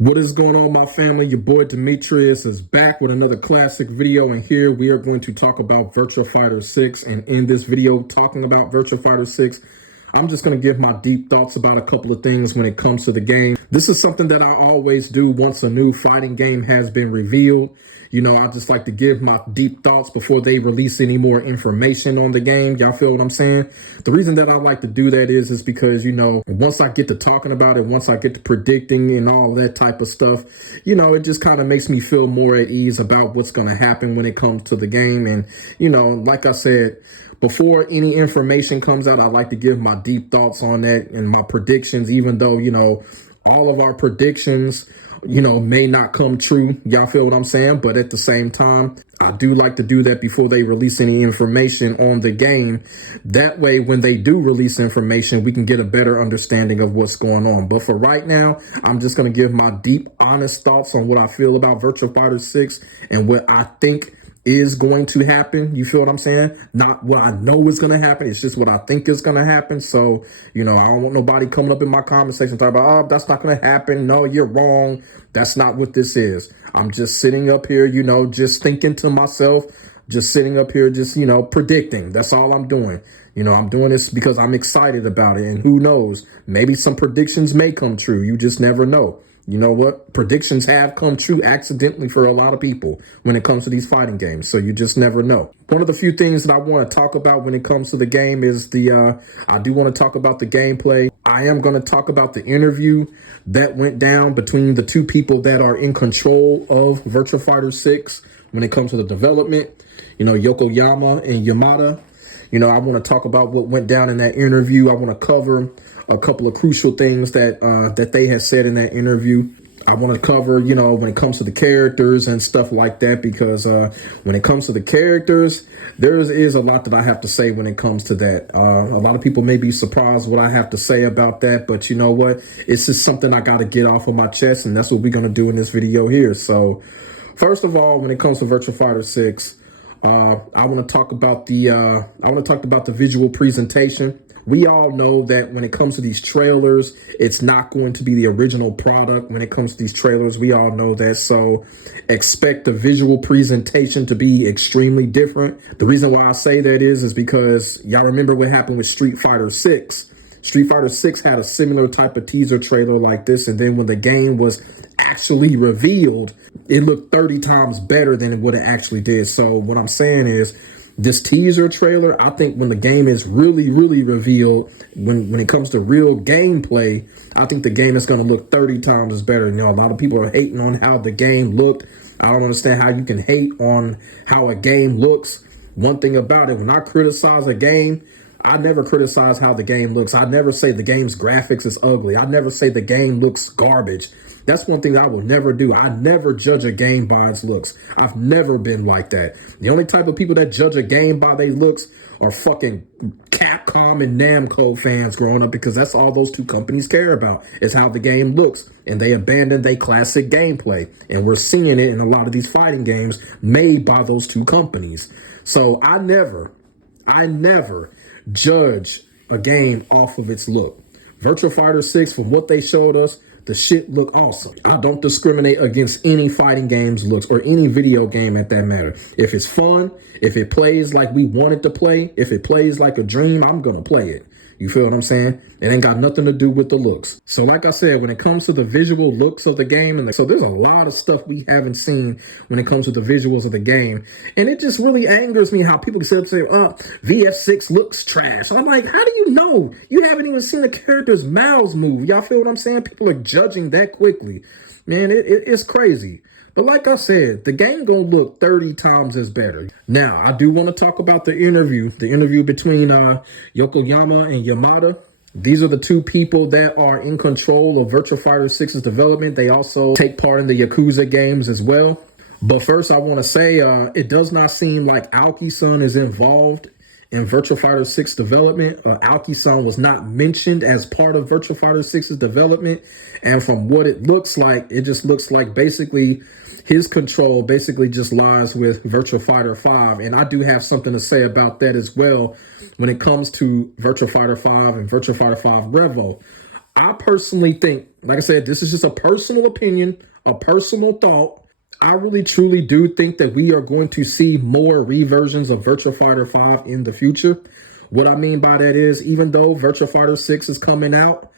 What is going on, my family? Your boy Demetrius is back with another classic video, and here we are going to talk about Virtua Fighter 6. And in this video, talking about Virtua Fighter 6, I'm just going to give my deep thoughts about a couple of things when it comes to the game. This is something that I always do once a new fighting game has been revealed. You know, I just like to give my deep thoughts before they release any more information on the game. Y'all feel what I'm saying? The reason that I like to do that is because, you know, once I get to talking about it, once I get to predicting and all that type of stuff, you know, it just kind of makes me feel more at ease about what's going to happen when it comes to the game. And, you know, like I said, before any information comes out, I like to give my deep thoughts on that and my predictions, even though, you know, all of our predictions, you know, may not come true. Y'all feel what I'm saying? But at the same time, I do like to do that before they release any information on the game. That way, when they do release information, we can get a better understanding of what's going on. But for right now, I'm just going to give my deep, honest thoughts on what I feel about Virtua Fighter 6 and what I think is going to happen. You feel what I'm saying? Not what I know is going to happen. It's just what I think is going to happen. So, you know, I don't want nobody coming up in my comment section talking about, oh, that's not going to happen. No, you're wrong. That's not what this is. I'm just sitting up here, you know, just thinking to myself, just sitting up here, just, you know, predicting. That's all I'm doing. You know, I'm doing this because I'm excited about it. And who knows, maybe some predictions may come true. You just never know. You know what? Predictions have come true accidentally for a lot of people when it comes to these fighting games. So you just never know. One of the few things that I want to talk about when it comes to the game is I do want to talk about the gameplay. I am going to talk about the interview that went down between the two people that are in control of Virtua Fighter 6 when it comes to the development. You know, Yokoyama and Yamada. You know, I want to talk about what went down in that interview. I want to cover a couple of crucial things that they had said in that interview. I want to cover, you know, when it comes to the characters and stuff like that, because when it comes to the characters, there is a lot that I have to say when it comes to that. A lot of people may be surprised what I have to say about that, but you know what? It's just something I got to get off of my chest, and that's what we're going to do in this video here. So, first of all, when it comes to Virtua Fighter 6, I want to talk about the visual presentation. We all know that when it comes to these trailers, it's not going to be the original product. When it comes to these trailers, we all know that. So expect the visual presentation to be extremely different. The reason why I say that is because y'all remember what happened with Street Fighter 6. Street Fighter 6 had a similar type of teaser trailer like this. And then when the game was actually revealed, it looked 30 times better than what it actually did. So what I'm saying is, this teaser trailer, I think when the game is really, really revealed, when it comes to real gameplay, I think the game is going to look 30 times as better. You know, a lot of people are hating on how the game looked. I don't understand how you can hate on how a game looks. One thing about it, when I criticize a game, I never criticize how the game looks. I never say the game's graphics is ugly. I never say the game looks garbage. That's one thing I will never do. I never judge a game by its looks. I've never been like that. The only type of people that judge a game by their looks are fucking Capcom and Namco fans growing up, because that's all those two companies care about is how the game looks. And they abandoned their classic gameplay. And we're seeing it in a lot of these fighting games made by those two companies. So I never judge a game off of its look. Virtua Fighter 6, from what they showed us, the shit look awesome. I don't discriminate against any fighting game's looks or any video game at that matter. If it's fun, if it plays like we want it to play, if it plays like a dream, I'm going to play it. You feel what I'm saying? It ain't got nothing to do with the looks. So like I said, when it comes to the visual looks of the game, and so there's a lot of stuff we haven't seen when it comes to the visuals of the game. And it just really angers me how people can sit up and say, oh, VF6 looks trash. I'm like, how do you know? You haven't even seen the characters' mouths move. Y'all feel what I'm saying? People are judging that quickly. Man, it's crazy. But like I said, the game gonna look 30 times as better. Now, I do want to talk about the interview between Yokoyama and Yamada. These are the two people that are in control of Virtua Fighter 6's development. They also take part in the Yakuza games as well. But first, I want to say it does not seem like Aoki-san is involved in Virtua Fighter 6 development. Aoki-san was not mentioned as part of Virtua Fighter 6's development. And from what it looks like, it just looks like basically his control basically just lies with Virtua Fighter 5. And I do have something to say about that as well when it comes to Virtua Fighter 5 and Virtua Fighter 5 Revo. I personally think like I said, this is just a personal opinion, a personal thought. I really truly do think that we are going to see more reversions of Virtua Fighter 5 in the future. What I mean by that is, even though Virtua Fighter 6 is coming out,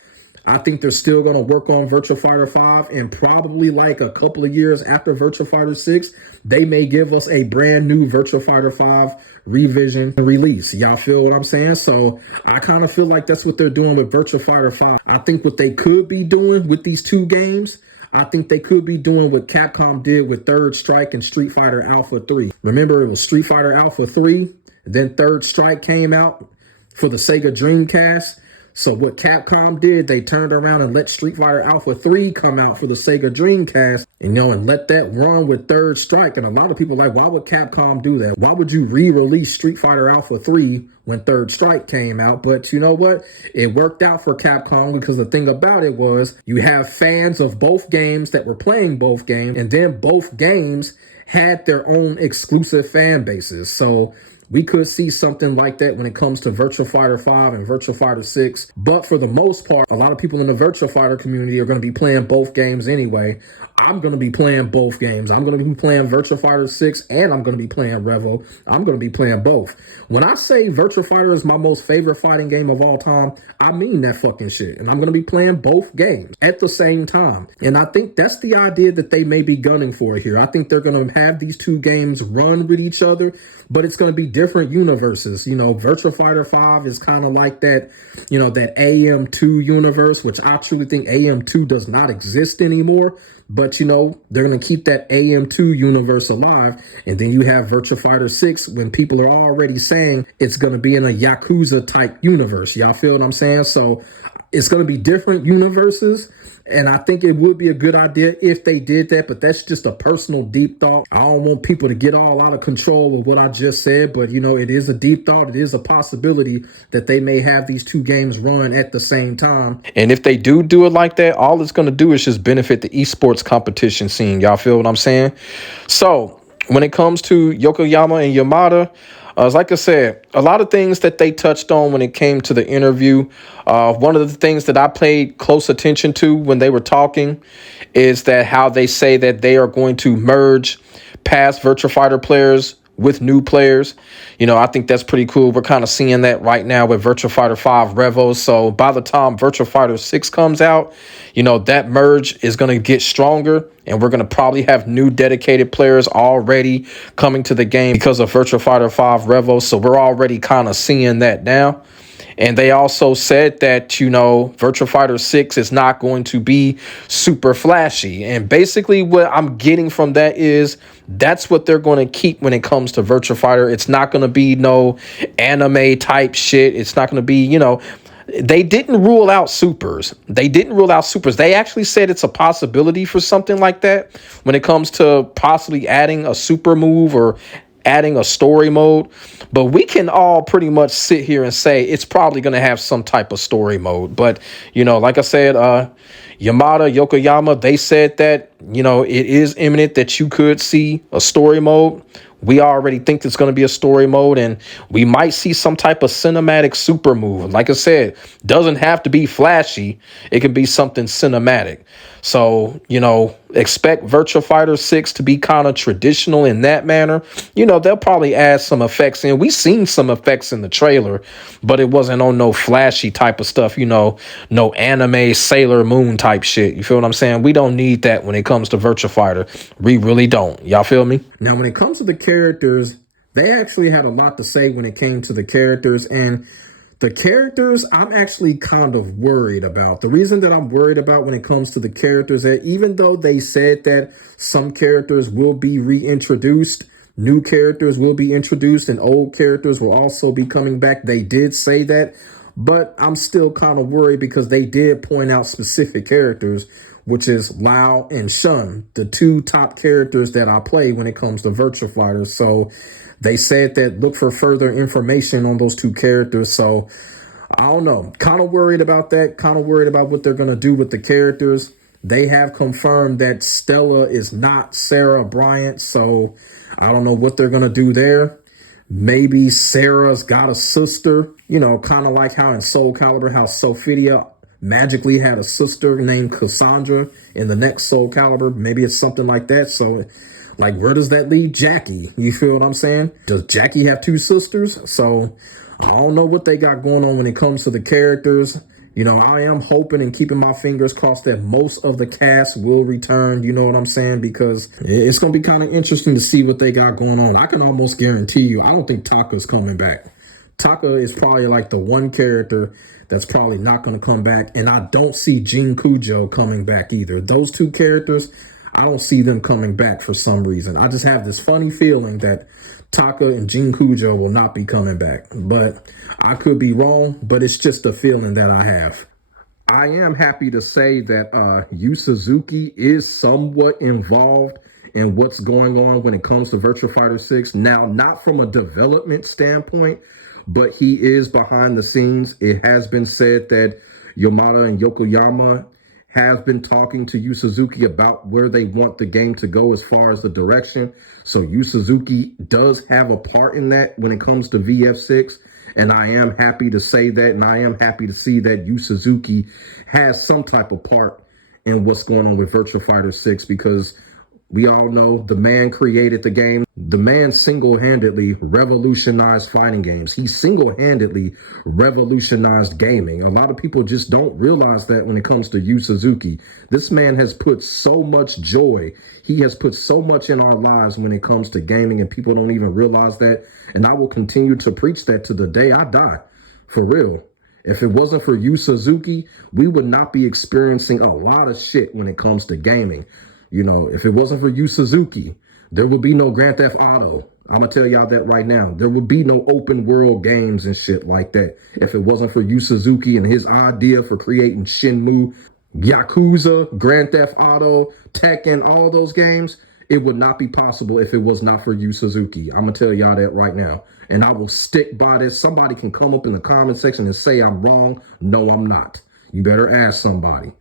I think they're still going to work on Virtua Fighter 5, and probably like a couple of years after Virtua Fighter 6, they may give us a brand new Virtua Fighter 5 revision and release. Y'all feel what I'm saying? So I kind of feel like that's what they're doing with Virtua Fighter 5. I think what they could be doing with these two games, I think they could be doing what Capcom did with Third Strike and Street Fighter Alpha 3. Remember, it was Street Fighter Alpha 3, then Third Strike came out for the Sega Dreamcast. So what Capcom did, they turned around and let Street Fighter Alpha 3 come out for the Sega Dreamcast, and let that run with Third Strike. And a lot of people are like, why would Capcom do that? Why would you re-release Street Fighter Alpha 3 when Third Strike came out? But you know what? It worked out for Capcom, because the thing about it was you have fans of both games that were playing both games, and then both games had their own exclusive fan bases. So we could see something like that when it comes to Virtua Fighter 5 and Virtua Fighter 6. But for the most part, a lot of people in the Virtua Fighter community are going to be playing both games anyway. I'm going to be playing both games. I'm going to be playing Virtua Fighter 6, and I'm going to be playing Revo. I'm going to be playing both. When I say Virtua Fighter is my most favorite fighting game of all time, I mean that fucking shit. And I'm going to be playing both games at the same time. And I think that's the idea that they may be gunning for here. I think they're going to have these two games run with each other, but it's going to be different universes. Virtua Fighter 5 is kind of like that, that AM2 universe, which I truly think AM2 does not exist anymore. But, they're going to keep that AM2 universe alive. And then you have Virtua Fighter 6 when people are already saying it's going to be in a Yakuza type universe. Y'all feel what I'm saying? So it's going to be different universes. And I think it would be a good idea if they did that, but that's just a personal deep thought. I don't want people to get all out of control with what I just said, but it is a deep thought. It is a possibility that they may have these two games run at the same time. And if they do it like that, all it's going to do is just benefit the esports competition scene. Y'all feel what I'm saying? So when it comes to Yokoyama and Yamada, like I said, a lot of things that they touched on when it came to the interview. One of the things that I paid close attention to when they were talking is that how they say that they are going to merge past Virtua Fighter players with new players. I think that's pretty cool. We're kind of seeing that right now with Virtua Fighter 5 Revo. So by the time Virtua Fighter 6 comes out, that merge is going to get stronger, and we're going to probably have new dedicated players already coming to the game because of Virtua Fighter 5 Revo. So we're already kind of seeing that now. And they also said that, Virtua Fighter 6 is not going to be super flashy. And basically what I'm getting from that is that's what they're going to keep when it comes to Virtua Fighter. It's not going to be no anime type shit. It's not going to be, they didn't rule out supers. They actually said it's a possibility for something like that when it comes to possibly adding a super move or adding a story mode. But we can all pretty much sit here and say it's probably going to have some type of story mode. But, like I said, Yokoyama, they said that, it is imminent that you could see a story mode. We already think there's going to be a story mode, and we might see some type of cinematic super move. Like I said, doesn't have to be flashy. It can be something cinematic. So, expect Virtua Fighter 6 to be kind of traditional in that manner. They'll probably add some effects in. We've seen some effects in the trailer, but it wasn't on no flashy type of stuff, no anime Sailor Moon type shit. You feel what I'm saying? We don't need that when it comes to Virtua Fighter. We really don't. Y'all feel me? Now, when it comes to the characters, they actually had a lot to say when it came to the characters, and the characters I'm actually kind of worried about. The reason that I'm worried about when it comes to the characters, that even though they said that some characters will be reintroduced, new characters will be introduced, and old characters will also be coming back, they did say that, but I'm still kind of worried because they did point out specific characters, which is Lao and Shun, the two top characters that I play when it comes to Virtua Fighter. So they said that look for further information on those two characters. So I don't know. Kind of worried about that. Kind of worried about what they're going to do with the characters. They have confirmed that Stella is not Sarah Bryant. So I don't know what they're going to do there. Maybe Sarah's got a sister, kind of like how in Soul Calibur, how Sophia magically had a sister named Cassandra in the next Soul Calibur. Maybe it's something like that. So, like, where does that leave Jackie? You feel what I'm saying? Does Jackie have two sisters? So, I don't know what they got going on when it comes to the characters. You know, I am hoping and keeping my fingers crossed that most of the cast will return, you know what I'm saying? Because it's going to be kind of interesting to see what they got going on. I can almost guarantee you, I don't think Taka's coming back. Taka is probably like the one character that's probably not going to come back. And I don't see Jin Kujo coming back either. Those two characters, I don't see them coming back for some reason. I just have this funny feeling that Taka and Jin Kujo will not be coming back. But I could be wrong, but it's just a feeling that I have. I am happy to say that Yu Suzuki is somewhat involved in what's going on when it comes to Virtua Fighter 6. Now, not from a development standpoint, but he is behind the scenes. It has been said that Yamada and Yokoyama have been talking to Yu Suzuki about where they want the game to go as far as the direction. So Yu Suzuki does have a part in that when it comes to VF6. And I am happy to say that, and I am happy to see that Yu Suzuki has some type of part in what's going on with Virtua Fighter 6, because we all know the man created the game. The man single-handedly revolutionized fighting games. He single-handedly revolutionized gaming. A lot of people just don't realize that when it comes to Yu Suzuki. This man has put so much joy. He has put so much in our lives when it comes to gaming, and people don't even realize that. And I will continue to preach that to the day I die. For real. If it wasn't for Yu Suzuki, we would not be experiencing a lot of shit when it comes to gaming. You know, if it wasn't for Yu Suzuki, there would be no Grand Theft Auto. I'm going to tell y'all that right now. There would be no open world games and shit like that if it wasn't for Yu Suzuki and his idea for creating Shenmue, Yakuza, Grand Theft Auto, Tekken, all those games. It would not be possible if it was not for Yu Suzuki. I'm going to tell y'all that right now. And I will stick by this. Somebody can come up in the comment section and say I'm wrong. No, I'm not. You better ask somebody.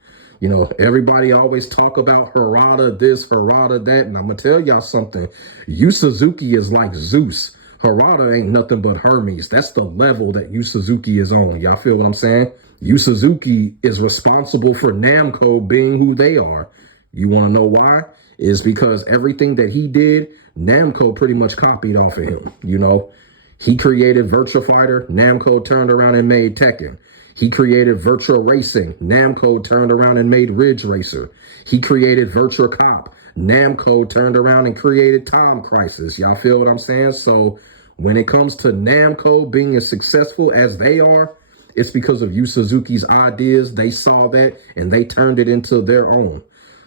You know, everybody always talk about Harada this, Harada that, and I'm going to tell y'all something. Yu Suzuki is like Zeus. Harada ain't nothing but Hermes. That's the level that Yu Suzuki is on. Y'all feel what I'm saying? Yu Suzuki is responsible for Namco being who they are. You want to know why? Is because everything that he did, Namco pretty much copied off of him. You know, he created Virtua Fighter. Namco turned around and made Tekken. He created Virtua Racing. Namco turned around and made Ridge Racer. He created Virtua Cop. Namco turned around and created Time Crisis. Y'all feel what I'm saying? So when it comes to Namco being as successful as they are, it's because of Yu Suzuki's ideas. They saw that and they turned it into their own.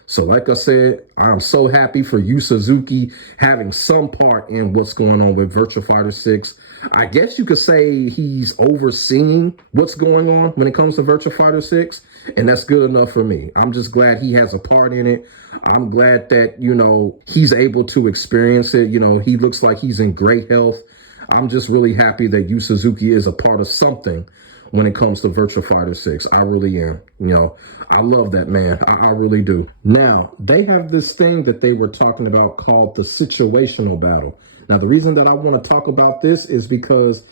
So like I said, I'm so happy for Yu Suzuki having some part in what's going on with Virtua Fighter 6. I guess you could say he's overseeing what's going on when it comes to Virtua Fighter 6. And that's good enough for me. I'm just glad he has a part in it. I'm glad that, you know, he's able to experience it. You know, he looks like he's in great health. I'm just really happy that Yu Suzuki is a part of something when it comes to Virtua Fighter 6. I really am. You know, I love that man. I really do. Now, they have this thing that they were talking about called the Situational Battle. Now, the reason that I want to talk about this is because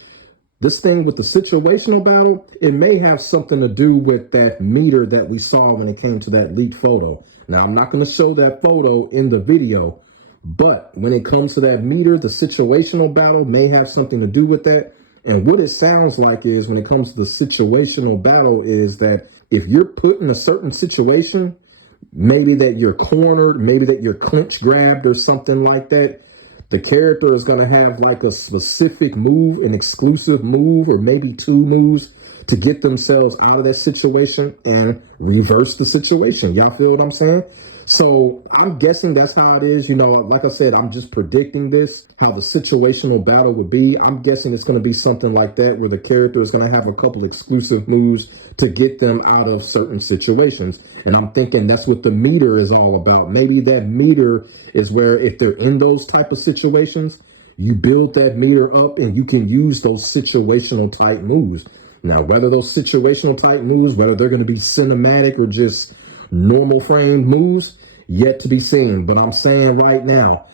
this thing with the Situational Battle, it may have something to do with that meter that we saw when it came to that leaked photo. Now, I'm not going to show that photo in the video, but when it comes to that meter, the Situational Battle may have something to do with that. And what it sounds like is when it comes to the Situational Battle is that if you're put in a certain situation, maybe that you're cornered, maybe that you're clinch grabbed or something like that, the character is going to have like a specific move, an exclusive move, or maybe two moves to get themselves out of that situation and reverse the situation. Y'all feel what I'm saying? So I'm guessing that's how it is. You know, like I said, I'm just predicting this, how the Situational Battle would be. I'm guessing it's going to be something like that, where the character is going to have a couple exclusive moves to get them out of certain situations. And I'm thinking that's what the meter is all about. Maybe that meter is where if they're in those type of situations, you build that meter up and you can use those situational type moves. Now, whether those situational type moves, whether they're going to be cinematic or just normal framed moves, yet to be seen. But I'm saying right now,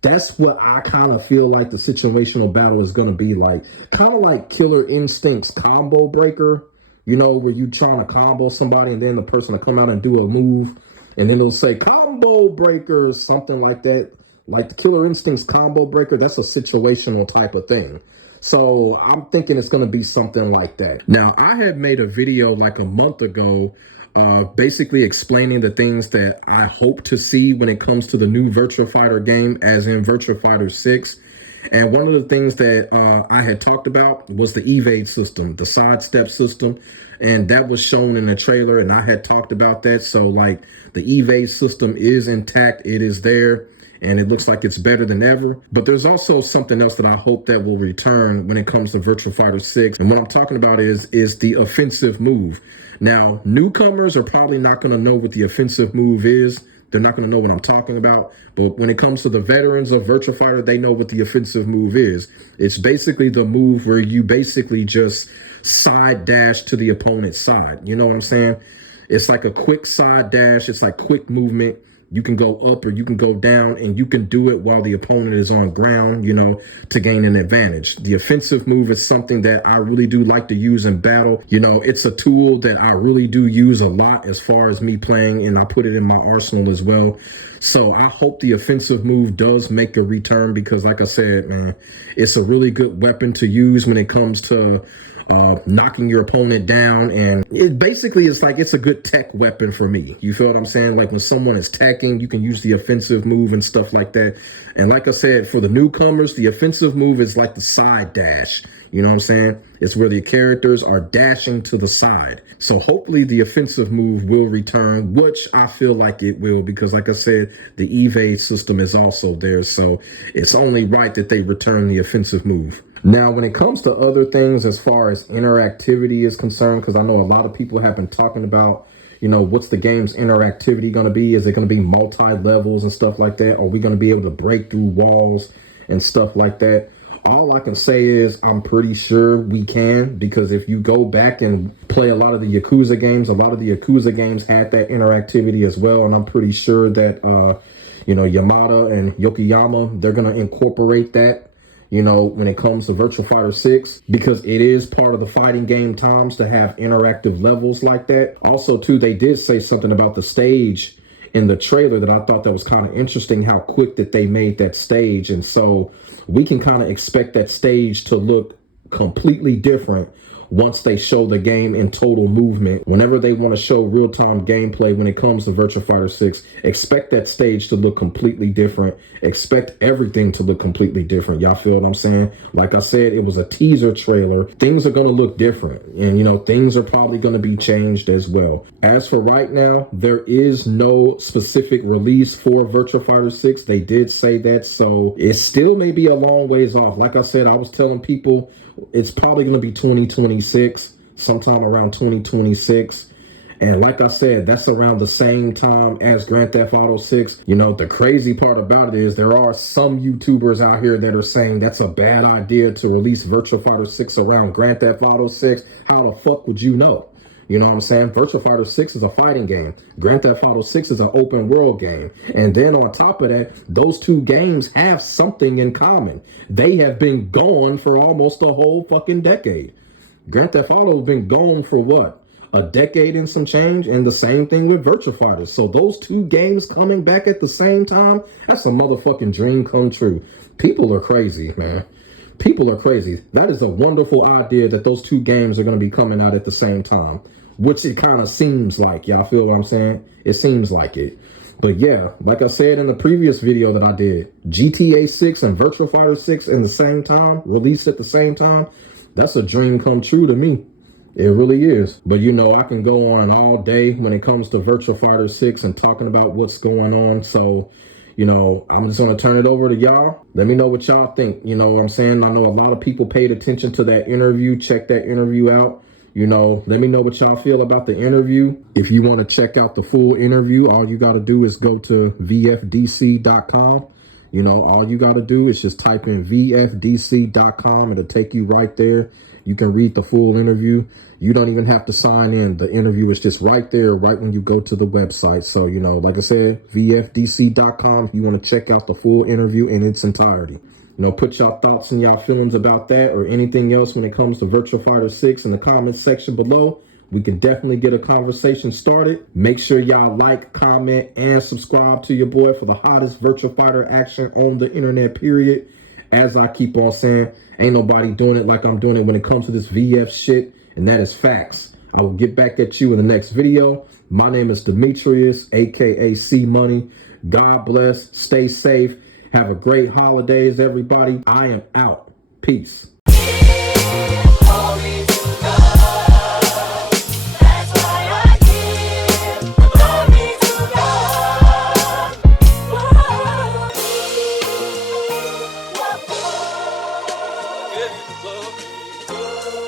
that's what I kind of feel like the Situational Battle is going to be like. Kind of like Killer Instinct's Combo Breaker. You know, where you trying to combo somebody and then the person will come out and do a move and then they'll say combo breaker or something like that. Like the Killer Instinct's combo breaker, that's a situational type of thing. So I'm thinking it's going to be something like that. Now, I had made a video like a month ago, basically explaining the things that I hope to see when it comes to the new Virtua Fighter game, as in Virtua Fighter 6. And one of the things that I had talked about was the evade system, the sidestep system. And that was shown in the trailer, and I had talked about that. So, like, the evade system is intact. It is there, and it looks like it's better than ever. But there's also something else that I hope that will return when it comes to Virtua Fighter 6. And what I'm talking about is the offensive move. Now, newcomers are probably not going to know what the offensive move is. They're not going to know what I'm talking about. But when it comes to the veterans of Virtua Fighter, they know what the offensive move is. It's basically the move where you basically just side dash to the opponent's side. You know what I'm saying? It's like a quick side dash. It's like quick movement. You can go up or you can go down, and you can do it while the opponent is on ground, you know, to gain an advantage. The offensive move is something that I really do like to use in battle. You know, it's a tool that I really do use a lot as far as me playing, and I put it in my arsenal as well. So I hope the offensive move does make a return because, like I said, man, it's a really good weapon to use when it comes to knocking your opponent down. And it basically is like, it's a good tech weapon for me. You feel what I'm saying? Like when someone is teching, you can use the offensive move and stuff like that. And like I said, for the newcomers, the offensive move is like the side dash. You know what I'm saying? It's where the characters are dashing to the side. So hopefully the offensive move will return, which I feel like it will, because like I said, the evade system is also there. So it's only right that they return the offensive move. Now, when it comes to other things as far as interactivity is concerned, because I know a lot of people have been talking about, you know, what's the game's interactivity going to be? Is it going to be multi-levels and stuff like that? Are we going to be able to break through walls and stuff like that? All I can say is I'm pretty sure we can, because if you go back and play a lot of the Yakuza games, a lot of the Yakuza games had that interactivity as well. And I'm pretty sure that, you know, Yamada and Yokoyama, they're going to incorporate that, you know, when it comes to Virtua Fighter 6, because it is part of the fighting game times to have interactive levels like that. Also, too, they did say something about the stage in the trailer that I thought that was kind of interesting, how quick that they made that stage. And so we can kind of expect that stage to look completely different once they show the game in total movement. Whenever they want to show real-time gameplay when it comes to Virtua Fighter 6, expect that stage to look completely different. Expect everything to look completely different. Y'all feel what I'm saying? Like I said, it was a teaser trailer. Things are going to look different. And, you know, things are probably going to be changed as well. As for right now, there is no specific release for Virtua Fighter 6. They did say that, so it still may be a long ways off. Like I said, I was telling people, it's probably going to be 2026, sometime around 2026. And like I said, that's around the same time as Grand Theft Auto 6. You know, the crazy part about it is there are some YouTubers out here that are saying that's a bad idea to release Virtua Fighter 6 around Grand Theft Auto 6. How the fuck would you know? You know what I'm saying? Virtua Fighter 6 is a fighting game. Grand Theft Auto 6 is an open world game. And then on top of that, those two games have something in common. They have been gone for almost a whole fucking decade. Grand Theft Auto has been gone for what? A decade and some change, and the same thing with Virtua Fighter. So those two games coming back at the same time, that's a motherfucking dream come true. People are crazy, man. People are crazy. That is a wonderful idea that those two games are going to be coming out at the same time, which it kind of seems like. Y'all feel what I'm saying? It seems like it. But yeah, like I said in the previous video that I did, GTA 6 and Virtua Fighter 6 in the same time, released at the same time, that's a dream come true to me. It really is. But you know, I can go on all day when it comes to Virtua Fighter 6 and talking about what's going on. So, you know, I'm just going to turn it over to y'all. Let me know what y'all think. You know what I'm saying? I know a lot of people paid attention to that interview. Check that interview out. You know, let me know what y'all feel about the interview. If you want to check out the full interview, all you got to do is go to vfdc.com. You know, all you got to do is just type in vfdc.com. It'll take you right there. You can read the full interview. You don't even have to sign in. The interview is just right there, right when you go to the website. So, you know, like I said, vfdc.com. If you want to check out the full interview in its entirety. You know, put y'all thoughts and y'all feelings about that or anything else when it comes to Virtua Fighter 6 in the comments section below. We can definitely get a conversation started. Make sure y'all like, comment, and subscribe to your boy for the hottest Virtua Fighter action on the internet, period. As I keep on saying, ain't nobody doing it like I'm doing it when it comes to this VF shit, and that is facts. I will get back at you in the next video. My name is Demetrius, aka C Money. God bless. Stay safe. Have a great holidays, everybody. I am out. Peace. Give you the glory.